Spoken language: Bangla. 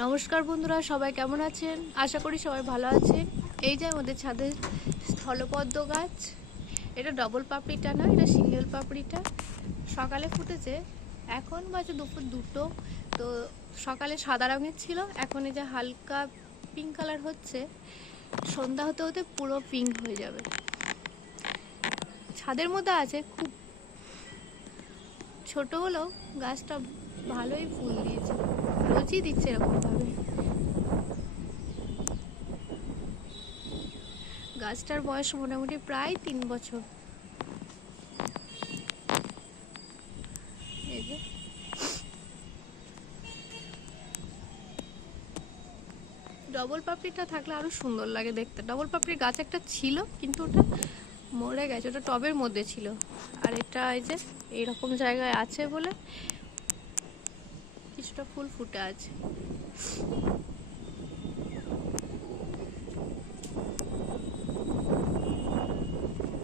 নমস্কার বন্ধুরা, সবাই কেমন আছেন? আশা করি সবাই ভালো আছেন। এই যে আমাদের ছাদে স্থলপদ্ম গাছ, এটা ডবল পাপড়িটা না, এটা সিঙ্গেল পাপড়িটা। সকালে ফুটেছে, এখন বাজে দুপুর দুটো। তো সকালে সাদা রঙের ছিল, এখন এই যে হালকা পিঙ্ক কালার হচ্ছে। সন্ধ্যা হতে হতে পুরো পিঙ্ক হয়ে যাবে। ছাদের মধ্যে আছে খুব ছোট হলেও গাছটা ভালোই ফুল দিয়েছে। রোজই দিচ্ছে এরকম ভাবে গাছটার বয়স মোটামুটি প্রায় তিন বছর। ডবল পাপড়িটা থাকলে আরও সুন্দর লাগে দেখতে। ডবল পাপড়ির গাছ একটা ছিল, কিন্তু ওটা মরে গেছে, ওটা টবের মধ্যে ছিল। আর এটা এই যে এইরকম জায়গায় আছে বলে কিছুটা ফুল ফুটে আছে।